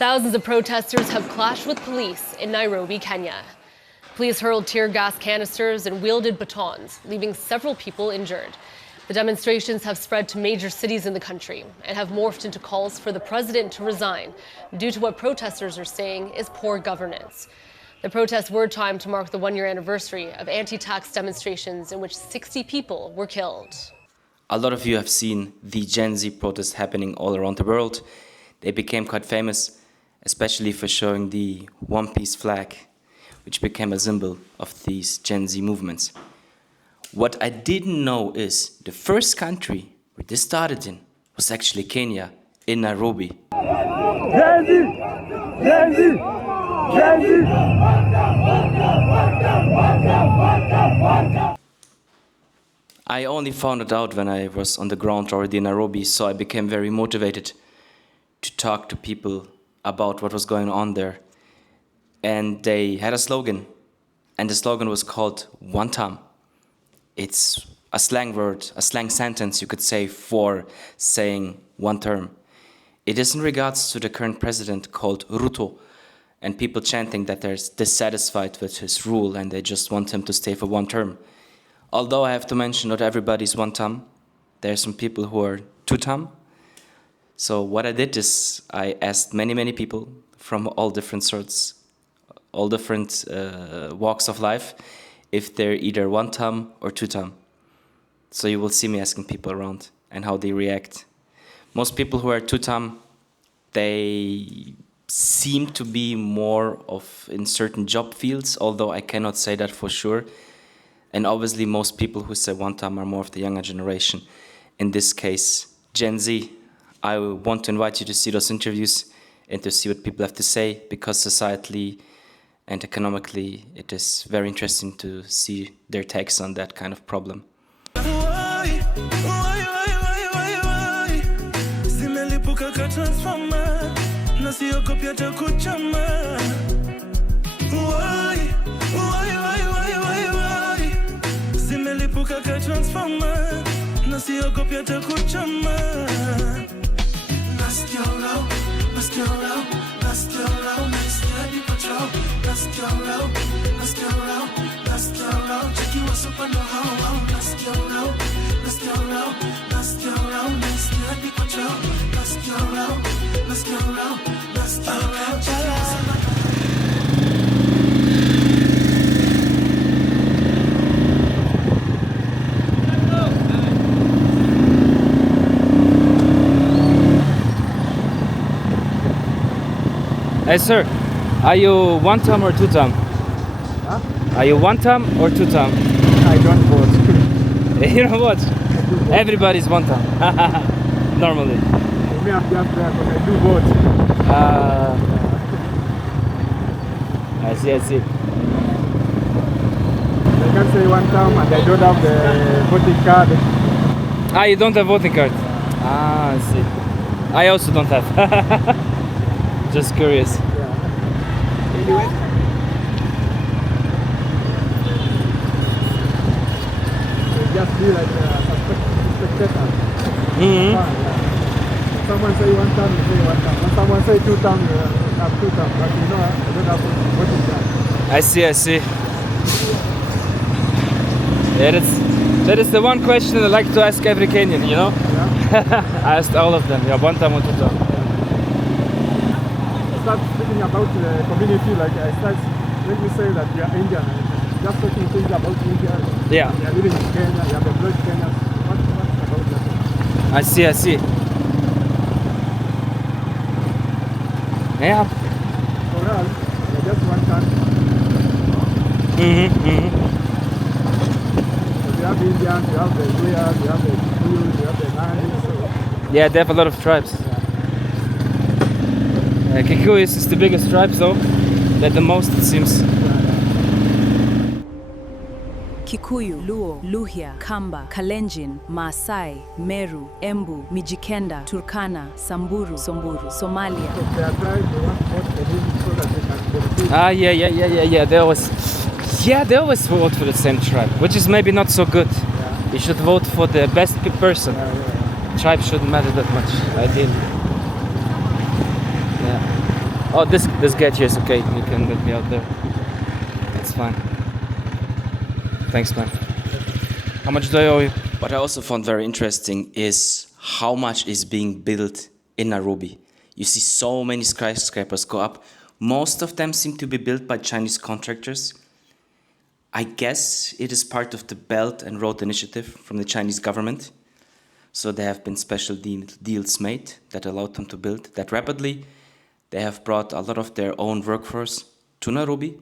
Thousands of protesters have clashed with police in Nairobi, Kenya. Police hurled tear gas canisters and wielded batons, leaving several people injured. The demonstrations have spread to major cities in the country and have morphed into calls for the president to resign due to what protesters are saying is poor governance. The protests were timed to mark the one-year anniversary of anti-tax demonstrations in which 60 people were killed. A lot of you have seen the Gen Z protests happening all around the world. They became quite famous, especially for showing the one-piece flag, which became a symbol of these Gen Z movements. What I didn't know is the first country where this started in was actually Kenya, in Nairobi. Gen Z! Gen Z! Gen Z! I only found it out when I was on the ground already in Nairobi, so I became very motivated to talk to people about what was going on there. And they had a slogan, and the slogan was called Wan Tam. It's a slang word, a slang sentence you could say for saying one term. It is in regards to the current president called Ruto, and people chanting that they're dissatisfied with his rule and they just want him to stay for one term. Although I have to mention not everybody's Wan Tam, there are some people who are Two Tam. So what I did is I asked many people from all different sorts, all different walks of life, if they're either Wan Tam or Two Tam. So you will see me asking people around and how they react. Most people who are Two Tam, they seem to be more of in certain job fields, although I cannot say that for sure. And obviously most people who say Wan Tam are more of the younger generation. In this case, Gen Z. I want to invite you to see those interviews and to see what people have to say, because societally and economically it is very interesting to see their takes on that kind of problem. Hey sir, are you Wan Tam or Two Tam? Huh? Are you Wan Tam or Two Tam? I don't vote. You know what? Everybody's Wan Tam. Normally. Me, I'm just there because I do vote. I see. I can say Wan Tam and I don't have the voting card. Ah, you don't have voting card? Ah, I see. I also don't have. Just curious. Yeah. Anyway. Just be like a spectator. Mm-hmm. Yeah. Someone say Wan Tam, you say Wan Tam. When someone say Two Tam, you have Two Tam. But you know, I don't have voting card. I see. Yeah, that is the one question I like to ask every Kenyan, you know? Yeah. I asked all of them, yeah, Wan Tam or Two Tam. Start speaking about the community, like I start, let me say that you are Indian, just talking things about India. Yeah. You are living in Kenya, you have the blood Kenya. What's about that? I see. Yeah. For us, we are just one country. So you have Indians, you have the Uyghurs, you have the Jews, you have the Nani. So Yeah, they have a lot of tribes. Kikuyus is the biggest tribe, though. That the most, it seems. Kikuyu, Luo, Luhya, Kamba, Kalenjin, Maasai, Meru, Embu, Mijikenda, Turkana, Samburu, Somalia. if they are trying, they want to vote for him so that they can benefit. Ah, yeah. They always vote for the same tribe, which is maybe not so good. Yeah. You should vote for the best person. Yeah. Tribe shouldn't matter that much, ideally. Yeah. Oh, this gate here is okay. You can let me out there. That's fine. Thanks, man. How much do I owe you? What I also found very interesting is how much is being built in Nairobi. You see so many skyscrapers go up. Most of them seem to be built by Chinese contractors. I guess it is part of the Belt and Road Initiative from the Chinese government. So there have been special deals made that allowed them to build that rapidly. They have brought a lot of their own workforce to Nairobi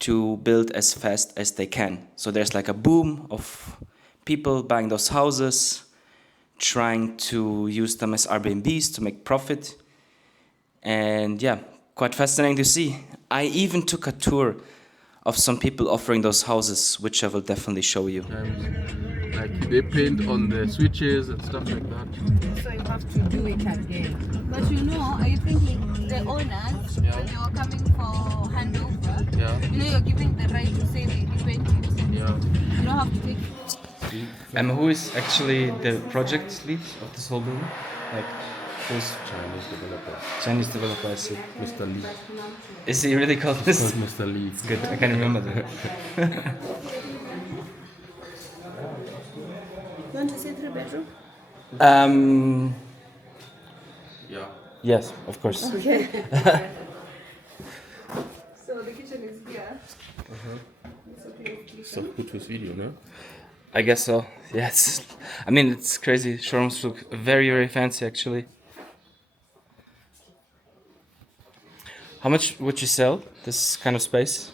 to build as fast as they can. So there's like a boom of people buying those houses, trying to use them as Airbnbs to make profit. And yeah, quite fascinating to see. I even took a tour of some people offering those houses, which I will definitely show you. Like they paint on the switches and stuff like that. So you have to do it again. But you know, I think the owners, when they were coming for handover, you know, you're giving the right to say they paint it. Yeah. You don't have to take. Who is actually the project lead of this whole building? Like, who's Chinese developer. Chinese developer? I see. Mr. Lee. Is he really called this? Mr. Lee. It's good. I can remember that. You want to say 3-bedroom? Yeah. Yes, of course. Okay. So the kitchen is here. It's okay. So good with video, no? I guess so. Yes. I mean, it's crazy. Showrooms look very, very fancy, actually. How much would you sell this kind of space?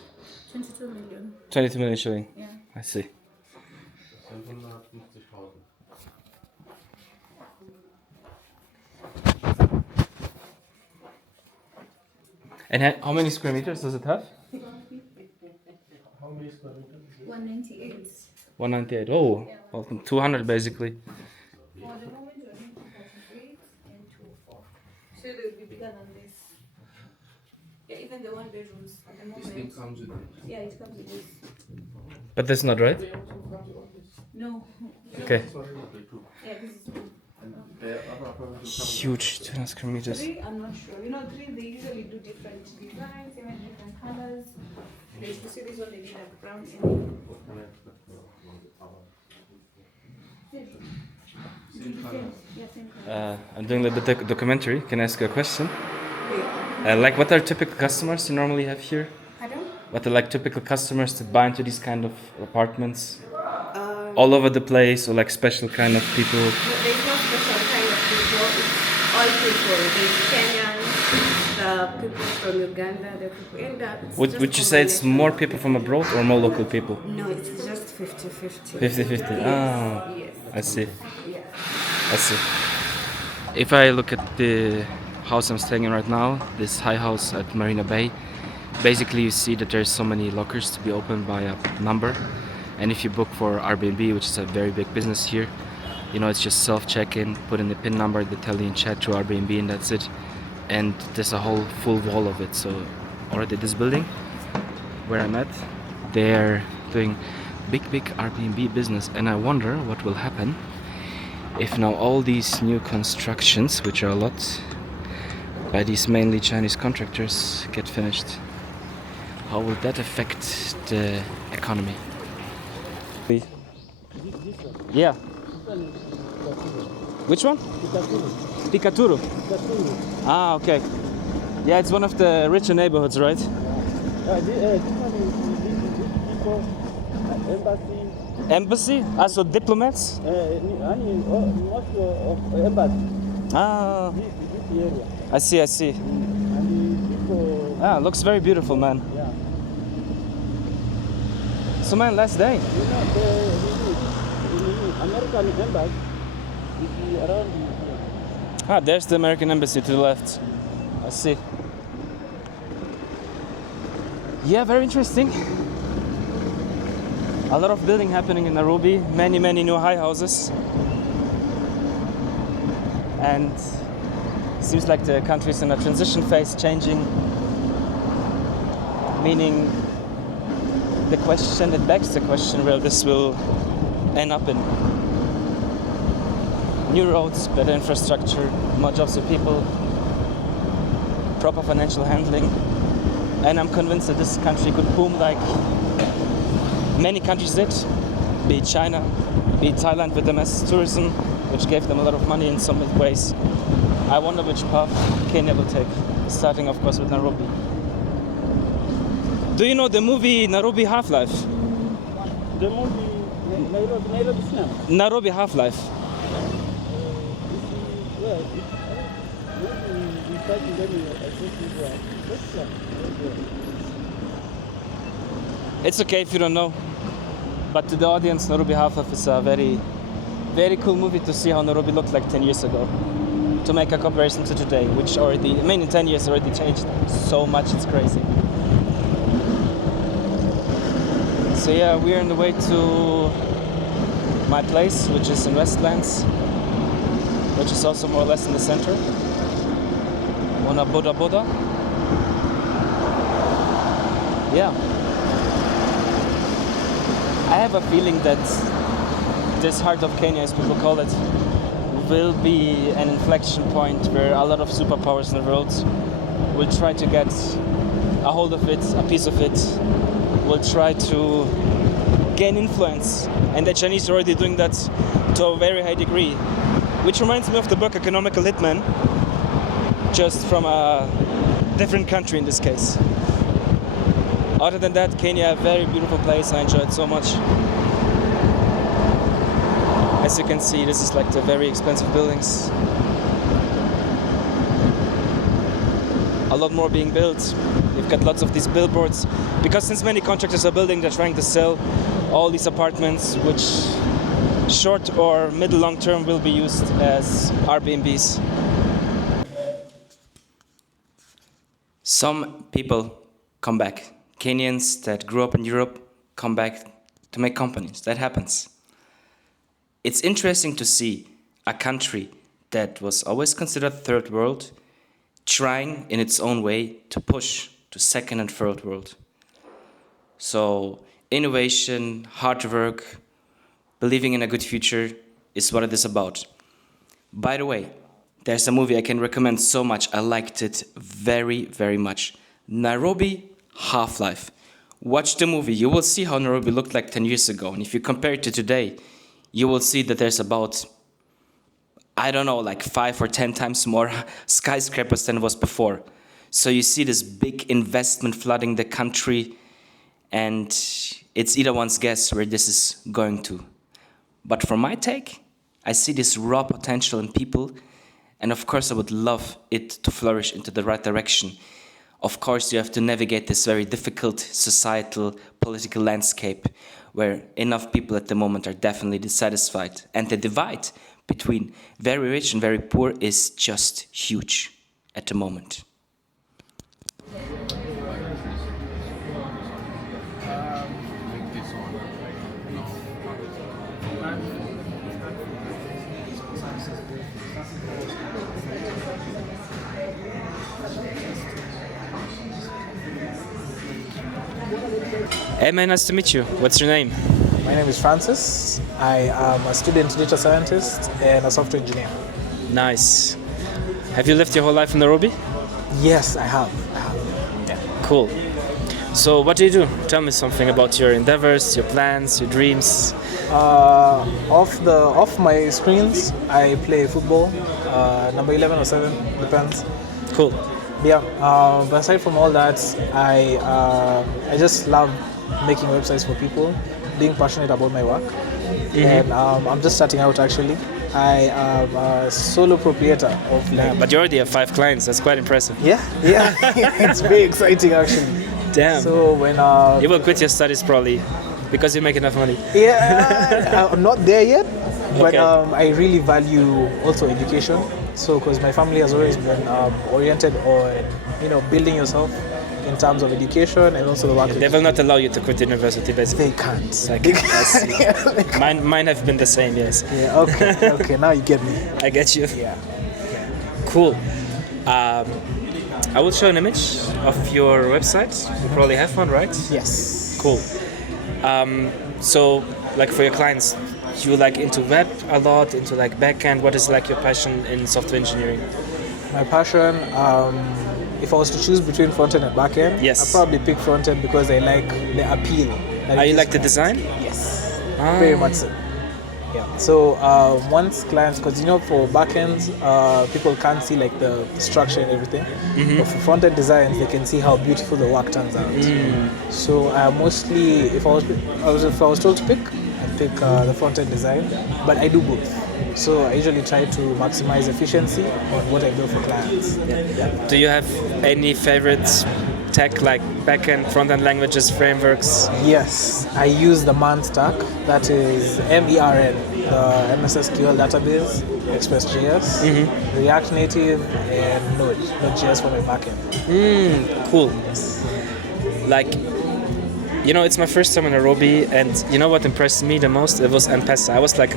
22 million. 22 million shilling. Yeah. I see. And how many square meters does it have? 198. 198. Oh, well, 200 basically. For the moment, you're going to 48 and 24. So they will be bigger than this. Yeah, even the 1 bedrooms at the moment. This thing comes with it. Yeah, it comes with this. But that's not right. No. Okay. Yeah, this is 2. Huge 200 square meters. 3, I'm not sure. You know, 3, they usually do different designs, even different colors. They used to see this one, they did a brown and I'm doing a little bit documentary. Can I ask you a question? Like, what are typical customers you normally have here? Pardon? What are like typical customers that buy into these kind of apartments? All over the place, or like special kind of people? There's no special kind of people. It's all people. There's Kenyans, the people from Uganda, the people in that. Would you say it's more people from abroad or more local people? No, it's just 50-50. 50-50. Ah, Yes. I see. Yeah. I see. If I look at the house I'm staying in right now, this high house at Marina Bay, basically you see that there's so many lockers to be opened by a number. And if you book for Airbnb, which is a very big business here, you know, it's just self-check-in, put in the PIN number, they tell you in chat to Airbnb, and that's it. And there's a whole full wall of it. So already this building where I'm at, they're doing big Airbnb business, and I wonder what will happen if now all these new constructions, which are a lot, by these mainly Chinese contractors, get finished. How will that affect the economy? Yeah. Which one? Pikaturo. Ah, okay. Yeah, it's one of the richer neighborhoods, right? Embassy? Ah, so diplomats? Ah, I see, I see. Ah, looks very beautiful, man. So, man, last day. American embassy is around here. Ah, there's the American embassy to the left. I see. Yeah, very interesting. A lot of building happening in Nairobi. Many new high houses. And seems like the country's in a transition phase, changing. Meaning the question, it begs the question where this will end up in. New roads, better infrastructure, more jobs for people. proper financial handling, and I'm convinced that this country could boom like many countries did, be it China, be it Thailand with the mass tourism, which gave them a lot of money in some ways. I wonder which path Kenya will take, starting of course with Nairobi. Do you know the movie Nairobi Half-Life? The movie Nairobi cinema. Nairobi Half-Life. It's okay if you don't know, but to the audience, Nairobi Half-Life is a very, very cool movie to see how Nairobi looked like 10 years ago. To make a comparison to today, which already, in 10 years already changed so much, it's crazy. So yeah, we're on the way to my place, which is in Westlands, which is also more or less in the center. On a Boda Boda. Yeah. I have a feeling that this heart of Kenya, as people call it, will be an inflection point where a lot of superpowers in the world will try to get a hold of it, a piece of it, will try to gain influence. And the Chinese are already doing that to a very high degree, which reminds me of the book Economical Hitman, just from a different country in this case. Other than that, Kenya, a very beautiful place. I enjoy it so much. As you can see, this is like the very expensive buildings. A lot more being built. You've got lots of these billboards. Because since many contractors are building, they're trying to sell all these apartments, which short or middle long term will be used as Airbnbs. Some people come back. Kenyans that grew up in Europe come back to make companies. That happens. It's interesting to see a country that was always considered third world trying in its own way to push to second and third world. So innovation, hard work, believing in a good future is what it is about. By the way, there's a movie I can recommend so much. I liked it very, very much. Nairobi Half-Life. Watch the movie. You will see how Nairobi looked like 10 years ago. And if you compare it to today, you will see that there's about, I don't know, like 5 or 10 times more skyscrapers than was before. So you see this big investment flooding the country, and it's either one's guess where this is going to. But from my take, I see this raw potential in people, and of course I would love it to flourish into the right direction. Of course, you have to navigate this very difficult societal, political landscape where enough people at the moment are definitely dissatisfied. And the divide between very rich and very poor is just huge at the moment. Hey man, nice to meet you. What's your name? My name is Francis. I am a student data scientist and a software engineer. Nice. Have you lived your whole life in Nairobi? Yes, I have. Yeah. Cool. So what do you do? Tell me something about your endeavors, your plans, your dreams. Off my screens, I play football, number 11 or 7, depends. Cool. Yeah. But aside from all that, I just love making websites for people, being passionate about my work. Mm-hmm. And I'm just starting out actually. I am a solo proprietor of Yeah, but you already have 5 clients. That's quite impressive. Yeah. It's very exciting actually. Damn. So when you will quit your studies probably because you make enough money. Yeah, I'm not there yet, but Okay. I really value also education. So because my family has always been oriented on building yourself in terms of education and also the work. They will not allow you to quit university, basically. They can't. Like, I see. Mine have been the same, yes. Yeah. Okay. Now you get me. I get you. Yeah. Cool. I will show an image of your website. You probably have one, right? Yes. Cool. So, like for your clients, you like into web a lot, into like backend. What is like your passion in software engineering? My passion if I was to choose between front end and back end, Yes. I'd probably pick front end because I like the appeal. that it You gives like the clients. design? Yes, very much so. Yeah. So once clients, because for backends, people can't see like the structure and everything, but for front end designs, they can see how beautiful the work turns out. So mostly, if I was told to pick, I'd pick the front end design, but I do both. So I usually try to maximize efficiency on what I build for clients. Do you have any favorite tech like backend, front-end languages, frameworks? Yes, I use the MERN stack. That is MERN, the MS SQL database, Express.js, React Native, and Node.js for my backend. Cool. Like, it's my first time in Nairobi, and you know what impressed me the most? It was M-Pesa. I was like,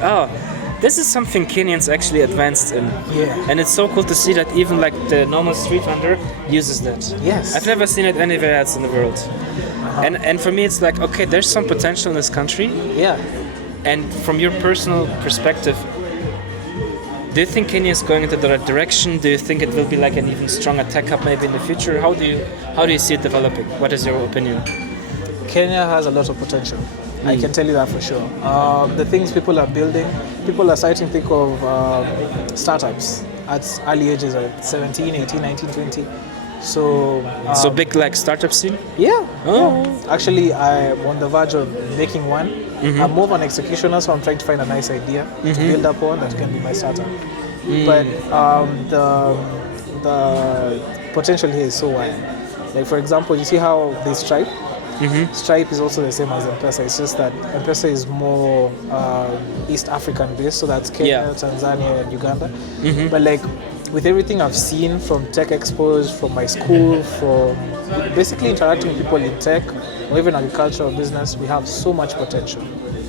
this is something Kenyans actually advanced in. Yeah. And it's so cool to see that even like the normal street vendor uses that. Yes. I've never seen it anywhere else in the world. And for me it's like, okay, there's some potential in this country. Yeah. And from your personal perspective, do you think Kenya is going into the right direction? Do you think it will be like an even stronger tech hub maybe in the future? How do you see it developing? What is your opinion? Kenya has a lot of potential. I can tell you that for sure. The things people are building, people are starting to think of startups at early ages, like 17, 18, 19, 20. So big like startup scene? Yeah. Actually, I'm on the verge of making one. I'm more of an executioner, so I'm trying to find a nice idea to build up on that can be my startup. But the potential here is so wide. Like for example, you see how they Stripe? Stripe is also the same as M-Pesa. It's just that M-Pesa is more East African based, so that's Kenya, Tanzania, and Uganda. But like with everything I've seen from tech expos, from my school, from basically interacting with people in tech or even agriculture or business, we have so much potential.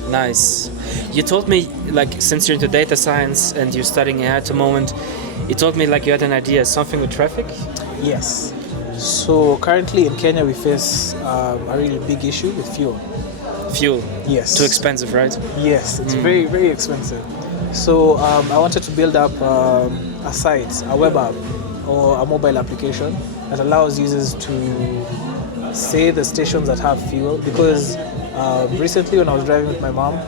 Nice. You told me, like, since you're into data science and you're studying AI at the moment, you told me like you had an idea, something with traffic? Yes. So currently in Kenya we face a really big issue with fuel. Fuel? Yes. Too expensive, right? Yes, it's very, very expensive. So I wanted to build up a site, a web app or a mobile application that allows users to say the stations that have fuel, because recently when I was driving with my mom,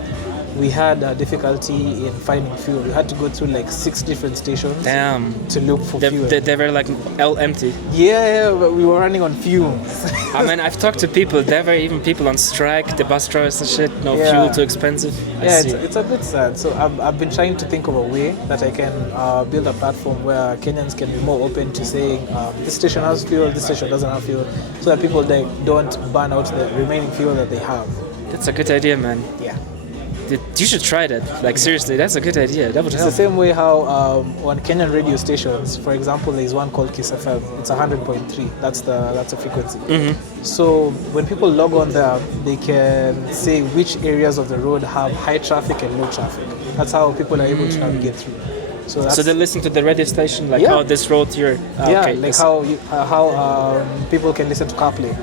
we had difficulty in finding fuel. We had to go through like 6 different stations to look for fuel. They were like empty. Yeah, but we were running on fumes. I mean, I've talked to people. There were even people on strike, the bus drivers and shit. No fuel, too expensive. It's a bit sad. So I've been trying to think of a way that I can build a platform where Kenyans can be more open to saying this station has fuel, this station doesn't have fuel, so that people don't burn out the remaining fuel that they have. That's a good idea, man. Yeah. You should try that. Like seriously, that's a good idea. That would help. It's the same way how on Kenyan radio stations, for example, there's one called Kiss FM. It's 100.3. That's the frequency. So when people log on there, they can say which areas of the road have high traffic and low traffic. That's how people are able to navigate through. So they listen to the radio station, like this road here. How people can listen to CarPlay.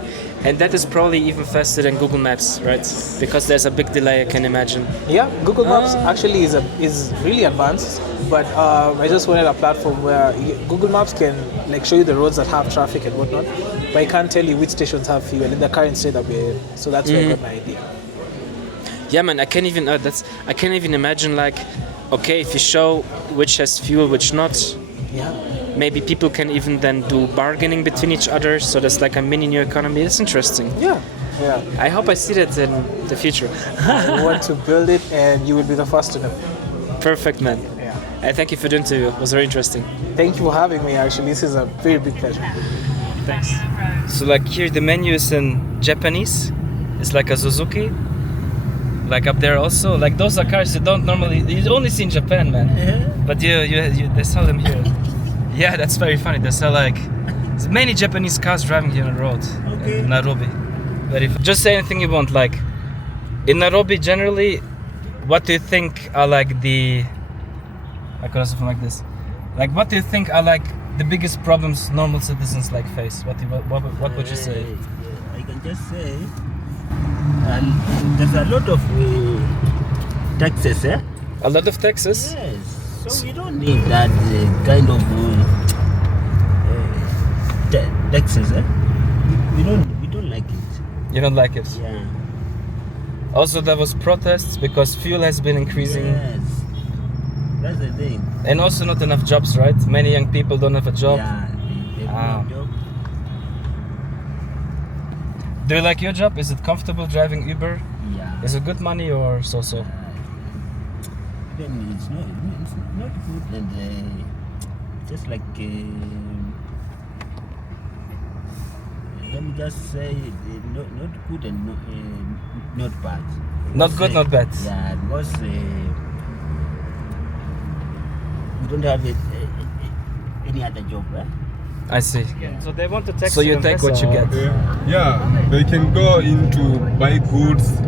And that is probably even faster than Google Maps, right? Because there's a big delay, I can imagine. Yeah, Google Maps actually is really advanced, but I just wanted a platform where Google Maps can like show you the roads that have traffic and whatnot, but it can't tell you which stations have fuel in the current state that we're in. So that's where I got my idea. Yeah, man, I can't even imagine like, okay, if you show which has fuel, which not. Yeah. Maybe people can even then do bargaining between each other, so there's like a mini new economy. It's interesting. Yeah. I hope I see that in the future. I want to build it, and you will be the first to know. Perfect, man. Yeah. I thank you for the interview. It was very interesting. Thank you for having me, actually. This is a very big pleasure. Thanks. So like here the menu is in Japanese. It's like a Suzuki. Like up there also. Like those are cars you only see in Japan, man. But they sell them here. Yeah, that's very funny. There's many Japanese cars driving here on the road in Nairobi. Just say anything you want. Like in Nairobi, generally, what do you think are like I could something like this. Like, what do you think are like the biggest problems normal citizens like face? What would you say? I can just say, there's a lot of taxes, eh? A lot of taxes? Yes. So we don't need that kind of taxes, we don't like it. You don't like it? Yeah. Also, there was protests because fuel has been increasing. Yes. That's the thing. And also not enough jobs, right? Many young people don't have a job. Yeah. They don't have a job. Do you like your job? Is it comfortable driving Uber? Yeah. Is it good money or so-so? Then it's not good, and just like let me just say not good and not bad. Not good, not bad. Yeah, because we don't have any other job, right? I see. So they want to tax So you take what you get. Yeah, they can go into buy goods.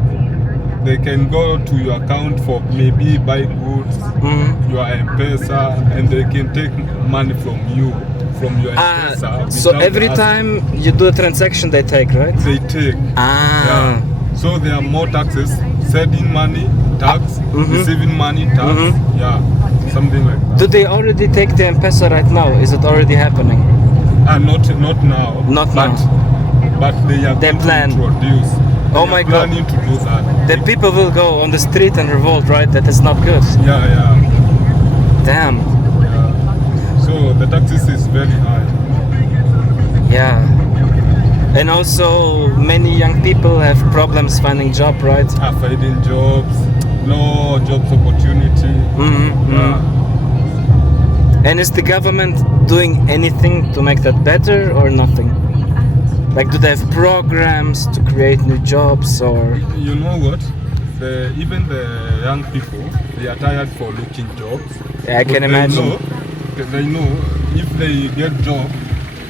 They can go to your account for maybe buy goods, your M-Pesa, and they can take money from you, from your M-Pesa. So every without time you do a transaction, they take, right? they take. Yeah. So there are more taxes: sending money, tax; receiving money, tax. Yeah, something like that. Do they already take the M-Pesa right now? Is it already happening? Not now. Not but, now. But they are They going plan. to introduce. Oh They my are God. planning to do that. Then people will go on the street and revolt, right? That is not good. Yeah. Damn. So the taxes is very high. Yeah. And also, many young people have problems finding job, right? Finding jobs, no jobs opportunity. Yeah. And is the government doing anything to make that better or nothing? Like, do they have programs to create new jobs or? You know what? Even the young people, they are tired for looking jobs. Yeah, I can imagine. They know if they get job,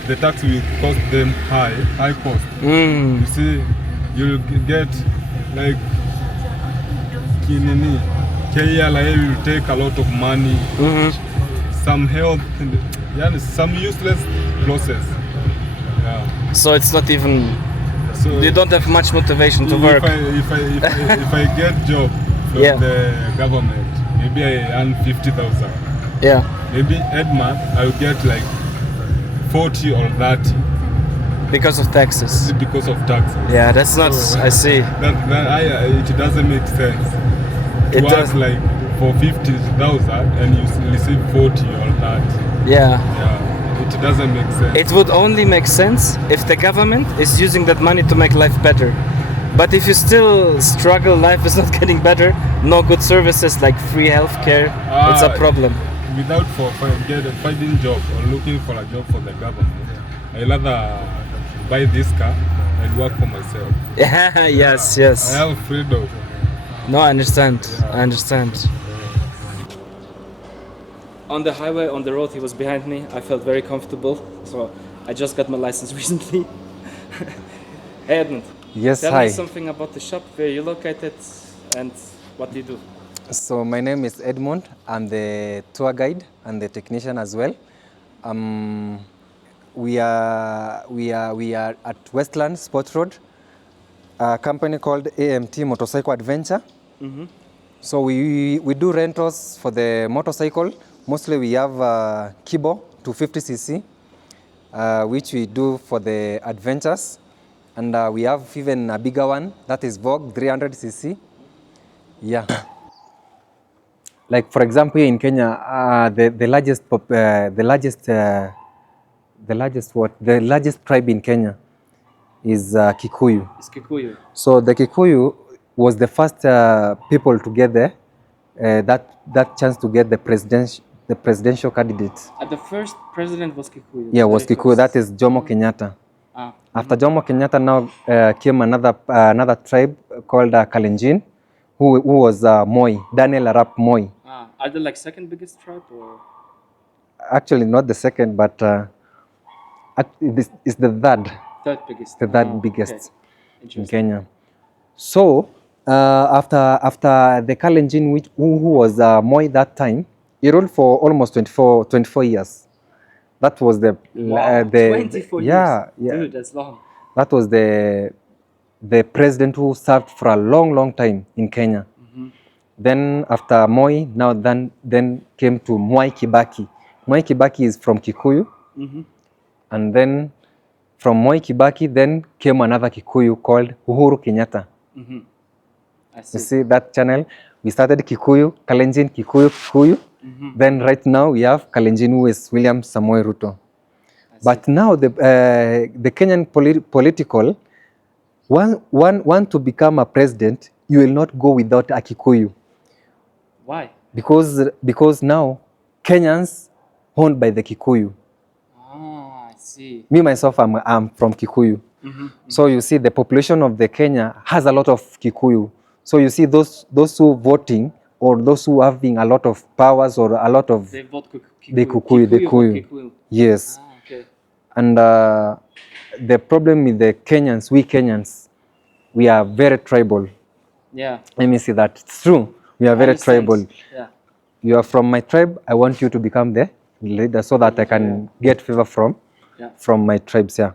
the tax will cost them high cost. You see, you'll get like KLA will take a lot of money, some health, some useless process. Yeah. So it's not even. So you don't have much motivation to work. If I get job from the government, maybe I earn 50,000. Yeah. Maybe every month I'll get like 40 or 30. Because of taxes. Because of taxes. Yeah, that's not. So, I see. It doesn't make sense. It was like for 50,000 and you receive 40 or 30. Yeah. It doesn't make sense. It would only make sense if the government is using that money to make life better. But if you still struggle, life is not getting better, no good services like free healthcare, it's a problem. Without finding job or looking for a job for the government, I rather buy this car and work for myself. Yeah, yes. I have freedom. No, I understand. I understand. On the highway, on the road, he was behind me. I felt very comfortable. So I just got my license recently. Hey Edmund. Yes, Tell hi. me something about the shop, where you're located and what do you do? So my name is Edmund. I'm the tour guide and the technician as well. We are at Westland Sports Road, a company called AMT Motorcycle Adventure. So we do rentals for the motorcycle. Mostly we have Kibo 250cc, which we do for the adventures. And we have even a bigger one, that is Vogue 300cc. Yeah. Like for example, in Kenya, the largest tribe in Kenya is Kikuyu. It's Kikuyu. So the Kikuyu was the first people to get there, that chance to get the presidential candidate. The first president was Kikuyu. Yeah, was Kikuyu. That is Jomo Kenyatta. After Jomo Kenyatta, now came another tribe called Kalenjin, who was Moi, Daniel Arap Moi. Are they like second biggest tribe or? Actually, not the second, but it's the third. Third biggest. The third biggest okay. in Kenya. So after the Kalenjin, who was Moi that time, he ruled for almost 24 years. That was the 24 years. Dude, that's long. That was the president who served for a long time in Kenya. Then after Moi, then came to Mwai Kibaki. Mwai Kibaki is from Kikuyu, and then from Moi Kibaki, then came another Kikuyu called Uhuru Kenyatta. I see. You see that channel? We started Kikuyu, Kalenjin, Kikuyu. Then right now we have Kalenjin, who is William Samoei Ruto. But now the Kenyan political, want to become a president, you will not go without a Kikuyu. Why? Because now Kenyans owned by the Kikuyu. I see. Me myself, I'm from Kikuyu. So you see the population of the Kenya has a lot of Kikuyu. So you see those who voting or those who having a lot of powers or a lot of They vote Kikuyu. the Kikuyu. Yes. Okay. And the problem with the Kenyans, we Kenyans, we are very tribal. Yeah. Let me see that. It's true. We are very tribal. Yeah. You are from my tribe. I want you to become the leader so that I can get favor from my tribes. Yeah.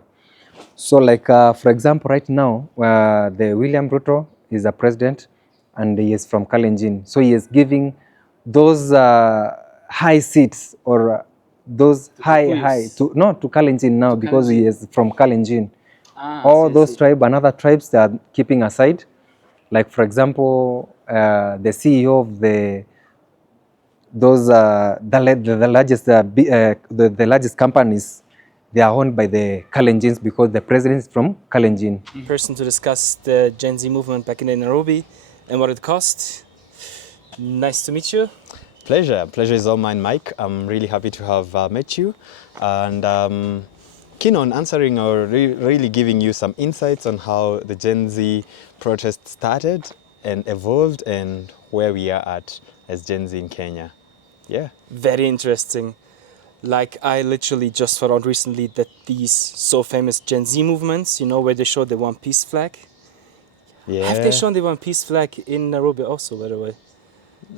So like, for example, right now, the William Ruto is a president and he is from Kalenjin. So he is giving those high seats or those high to Kalenjin now because he is from Kalenjin. All those tribes and other tribes they are keeping aside. Like for example, the CEO of the largest companies, they are owned by the Kalenjins because the president is from Kalenjin. Person to discuss the Gen Z movement back in Nairobi and what it cost. Nice to meet you. Pleasure is all mine, Mike. I'm really happy to have met you, and keen on answering or really giving you some insights on how the Gen Z protest started and evolved and where we are at as Gen Z in Kenya. Yeah. Very interesting. Like I literally just found out recently that these so famous Gen Z movements, you know, where they show the One Piece flag. Yeah. Have they shown the One Piece flag in Nairobi also, by the way?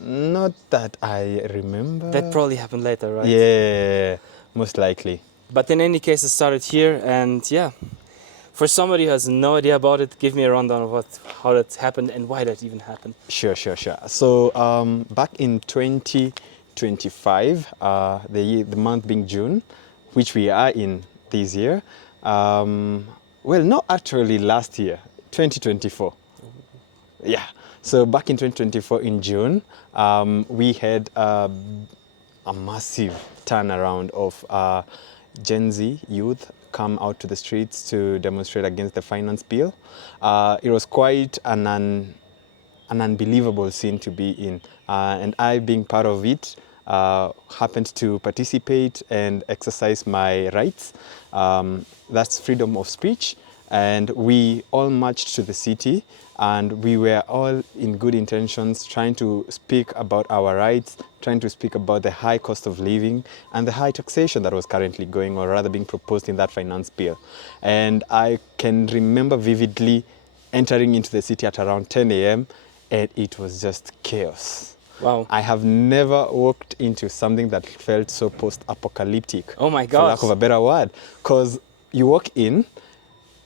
Not that I remember. That probably happened later, right? Yeah, most likely. But in any case, it started here, and yeah. For somebody who has no idea about it, give me a rundown of how that happened and why that even happened. Sure. So back in 2025, the month being June, which we are in this year, well, not actually last year, 2024. Yeah. So back in 2024 in June, we had a massive turnaround of Gen Z youth come out to the streets to demonstrate against the finance bill. It was quite an unbelievable scene to be in, and I, being part of it, happened to participate and exercise my rights. That's freedom of speech, and we all marched to the city, and we were all in good intentions, trying to speak about our rights, trying to speak about the high cost of living and the high taxation that was currently going, or rather being proposed in that finance bill. And I can remember vividly entering into the city at around 10 a.m. and it was just chaos. Wow. I have never walked into something that felt so post-apocalyptic. Oh my For gosh. lack of a better word. Because you walk in,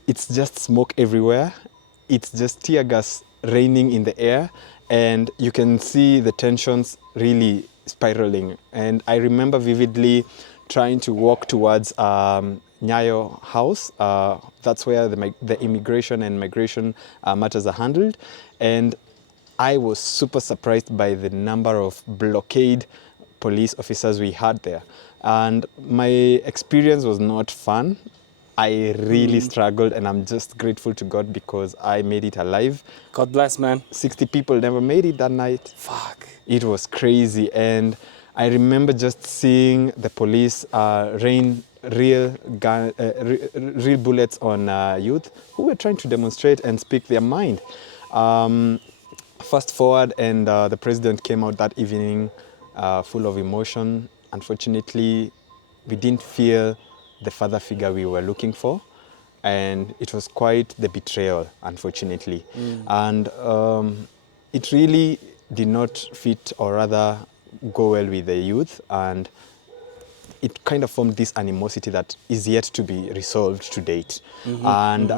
it's just smoke everywhere. It's just tear gas raining in the air, and you can see the tensions really spiraling. And I remember vividly trying to walk towards Nyayo House. That's where the immigration and migration matters are handled. And I was super surprised by the number of blockade police officers we had there. And my experience was not fun. I really struggled, and I'm just grateful to God because I made it alive. God bless, man. 60 people never made it that night. Fuck. It was crazy. And I remember just seeing the police rain real bullets on youth who were trying to demonstrate and speak their mind. Fast forward, and the president came out that evening full of emotion. Unfortunately, we didn't feel the father figure we were looking for, and it was quite the betrayal, unfortunately. And it really did not fit, or rather go well with the youth, and it kind of formed this animosity that is yet to be resolved to date. And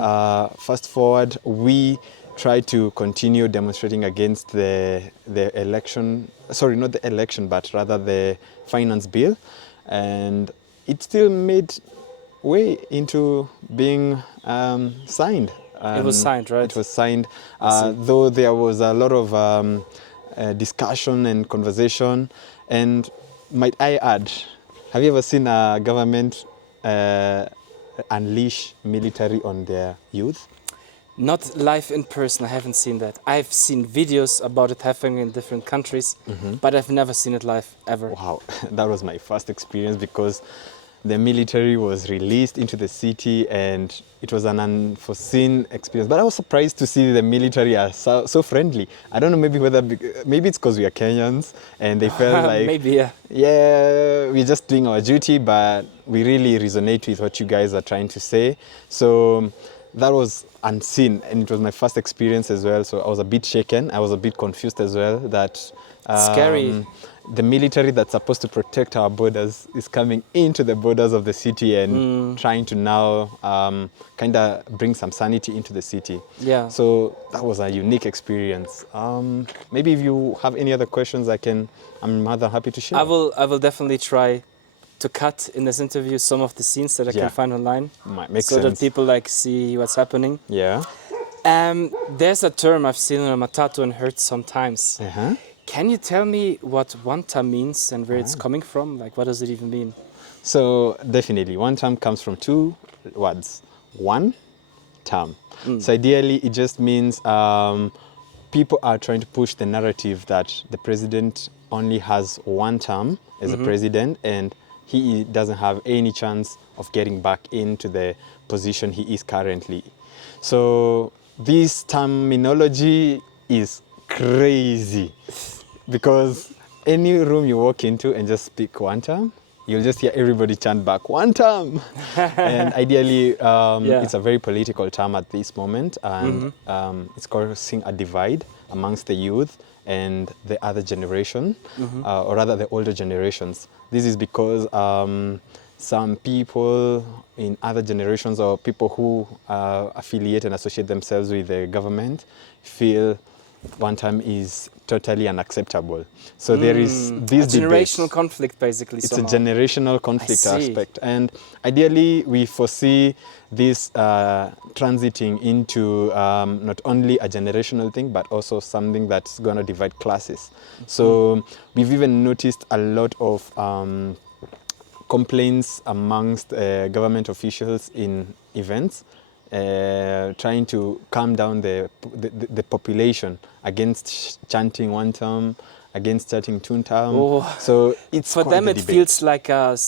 fast forward, we tried to continue demonstrating against the election, sorry, not the election, but rather the finance bill. And it still made way into being signed. It was signed, right? It was signed, though there was a lot of discussion and conversation. And might I add, have you ever seen a government unleash military on their youth? Not live in person, I haven't seen that. I've seen videos about it happening in different countries, but I've never seen it live, ever. Wow, that was my first experience because the military was released into the city and it was an unforeseen experience. But I was surprised to see the military are so friendly. I don't know, maybe it's because we are Kenyans and they felt like... Maybe, yeah. Yeah, we're just doing our duty, but we really resonate with what you guys are trying to say. So that was unseen and it was my first experience as well. So I was a bit shaken. I was a bit confused as well that... scary. The military that's supposed to protect our borders is coming into the borders of the city and trying to now kind of bring some sanity into the city. Yeah. So that was a unique experience. Maybe if you have any other questions, I'm rather happy to share. I will definitely try to cut in this interview some of the scenes that I can find online. Makes so sense. that people like see what's happening. Yeah. There's a term I've seen on a tattoo and heard sometimes. Can you tell me what Wantam means and where it's coming from? Like, what does it even mean? So, definitely, Wantam comes from two words. Wan Tam. So, ideally, it just means people are trying to push the narrative that the president only has one term as a president and he doesn't have any chance of getting back into the position he is currently. So, this terminology is crazy because any room you walk into and just speak Wantam, you'll just hear everybody chant back Wantam. And ideally, it's a very political term at this moment, and it's causing a divide amongst the youth and the other generation, or rather the older generations. This is because some people in other generations or people who affiliate and associate themselves with the government feel Wantam is totally unacceptable. So there is this generational conflict, basically. It's somehow a generational conflict aspect. And ideally, we foresee this transiting into not only a generational thing, but also something that's going to divide classes. So we've even noticed a lot of complaints amongst government officials in events, trying to calm down the population against chanting Wantam, against chanting Tutam. So it's for them it feels like a,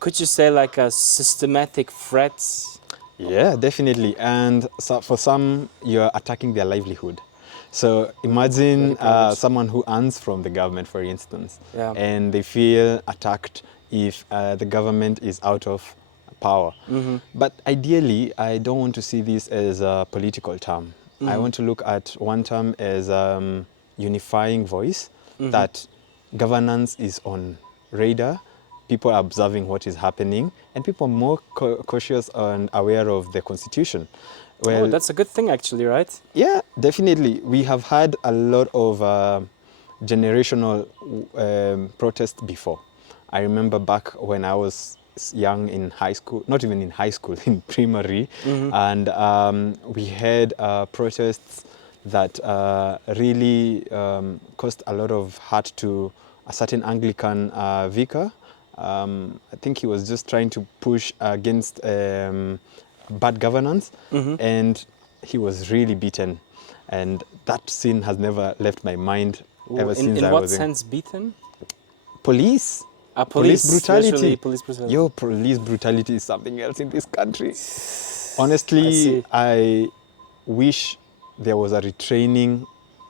could you say like a systematic threat? Yeah, definitely. And so for some, you're attacking their livelihood. So imagine someone who earns from the government, for instance, and they feel attacked if the government is out of power. But ideally, I don't want to see this as a political term. I want to look at Wantam as a unifying voice, that governance is on radar, people are observing what is happening, and people are more cautious and aware of the constitution. Well, that's a good thing actually, right? Yeah, definitely. We have had a lot of generational protests before. I remember back when I was young in high school, not even in high school, in primary, and we had protests that really caused a lot of hurt to a certain Anglican vicar. I think he was just trying to push against bad governance, and he was really beaten. And that scene has never left my mind ever since I was in. In what sense beaten? Police. Police brutality. Police brutality. Yo, police brutality is something else in this country. Honestly, I wish there was a retraining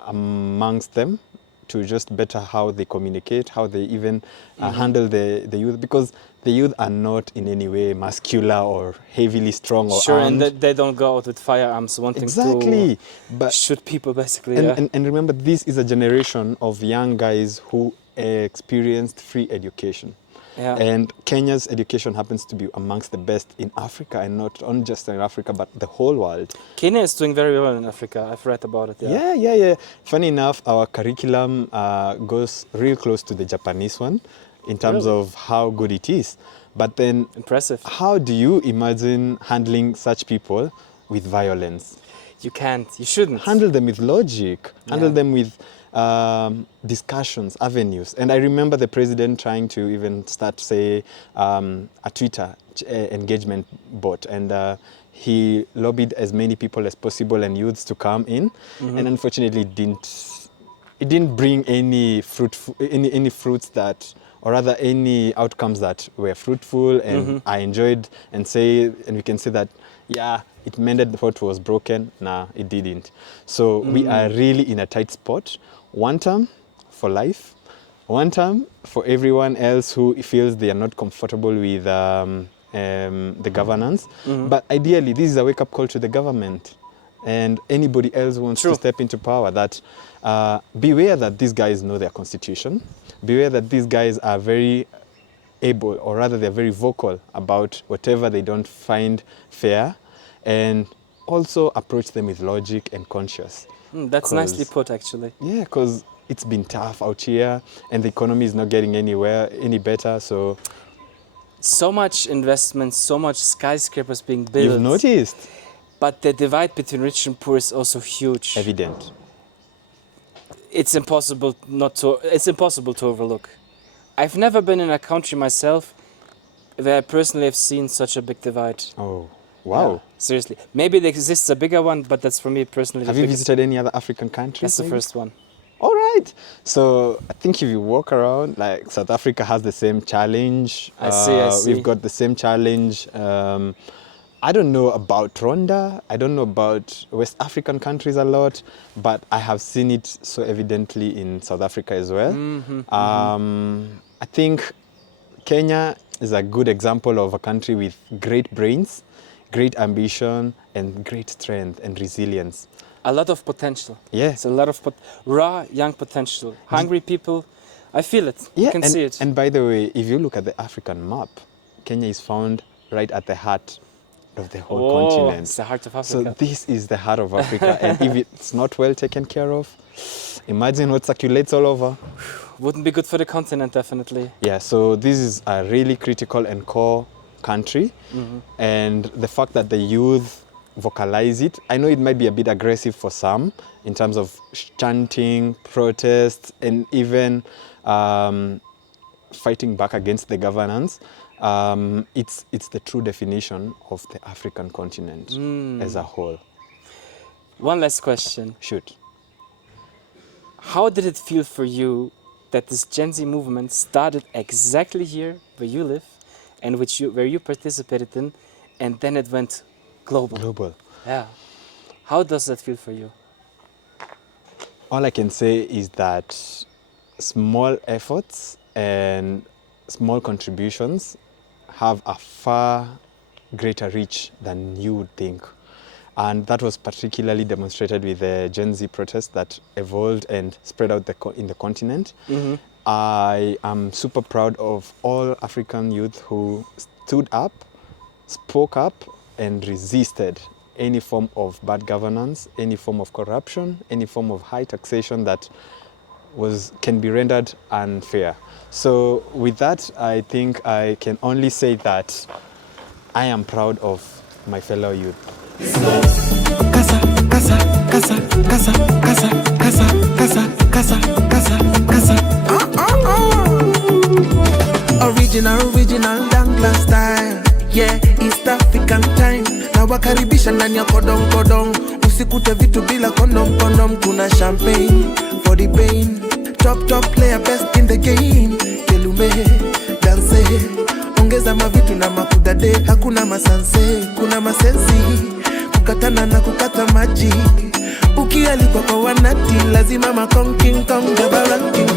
amongst them to just better how they communicate, how they even handle the youth, because the youth are not in any way muscular or heavily strong or armed. And they don't go out with firearms wanting to shoot people, basically. And remember, this is a generation of young guys who experienced free education. And Kenya's education happens to be amongst the best in Africa, and not only just in Africa, but the whole world. Kenya is doing very well in Africa. I've read about it. Yeah. Funny enough, our curriculum goes real close to the Japanese one in terms of how good it is. But then, impressive. How do you imagine handling such people with violence? You can't. You shouldn't. Handle them with logic. Handle them with discussions, avenues. And I remember the president trying to even start, say, a Twitter engagement bot. And he lobbied as many people as possible and youths to come in. And unfortunately, it didn't bring any fruits that, or rather any outcomes that were fruitful and I enjoyed and we can say that, yeah, it mended what was broken. Nah, it didn't. So we are really in a tight spot. Wantam for life. Wantam for everyone else who feels they are not comfortable with the governance. But ideally, this is a wake-up call to the government and anybody else who wants to step into power that beware that these guys know their constitution. Beware that these guys are very able, or rather they're very vocal about whatever they don't find fair, and also approach them with logic and conscience. That's nicely put, actually. Yeah, because it's been tough out here and the economy is not getting any better, so much investment, so much skyscrapers being built. You've noticed. But the divide between rich and poor is also huge. Evident. It's impossible to overlook. I've never been in a country myself where I personally have seen such a big divide. Oh, wow. Yeah, seriously. Maybe there exists a bigger one, but that's for me personally. Have you visited any other African countries? That's the first one. All right. So I think if you walk around, like South Africa has the same challenge. I see. We've got the same challenge. I don't know about Rwanda. I don't know about West African countries a lot, but I have seen it so evidently in South Africa as well. I think Kenya is a good example of a country with great brains, great ambition, and great strength and resilience. A lot of potential. Yeah. It's a lot of raw, young potential. Hungry people, I feel it. Yeah, you can see it. And by the way, if you look at the African map, Kenya is found right at the heart of the whole continent. It's the heart of Africa. So this is the heart of Africa. And if it's not well taken care of, imagine what circulates all over. Wouldn't be good for the continent, definitely. Yeah, so this is a really critical and core country. And the fact that the youth vocalize it, I know it might be a bit aggressive for some in terms of chanting, protests, and even fighting back against the governance. It's the true definition of the African continent as a whole. One last question. Shoot. How did it feel for you that this Gen Z movement started exactly here where you live and where you participated in, and then it went global? Global. Yeah. How does that feel for you? All I can say is that small efforts and small contributions have a far greater reach than you would think. And that was particularly demonstrated with the Gen Z protests that evolved and spread out in the continent. I am super proud of all African youth who stood up, spoke up, and resisted any form of bad governance, any form of corruption, any form of high taxation that can be rendered unfair. So with that, I think I can only say that I am proud of my fellow youth. Casa, casa, casa, casa, casa, casa, casa, casa, casa, casa. Original Dangla style. Yeah, East African time. Na wakaribisha ndani ya kodong kodong. Usikute vitu bila kondom kondom. Kuna champagne for the pain. Top player best in the game. Kelume, dance. Ongeza mavitu na makudade. Hakuna masanse, kuna masensi. Kukatana na kukata maji. Ukialikwa kwa wanati lazima makonking kong jaba ranking.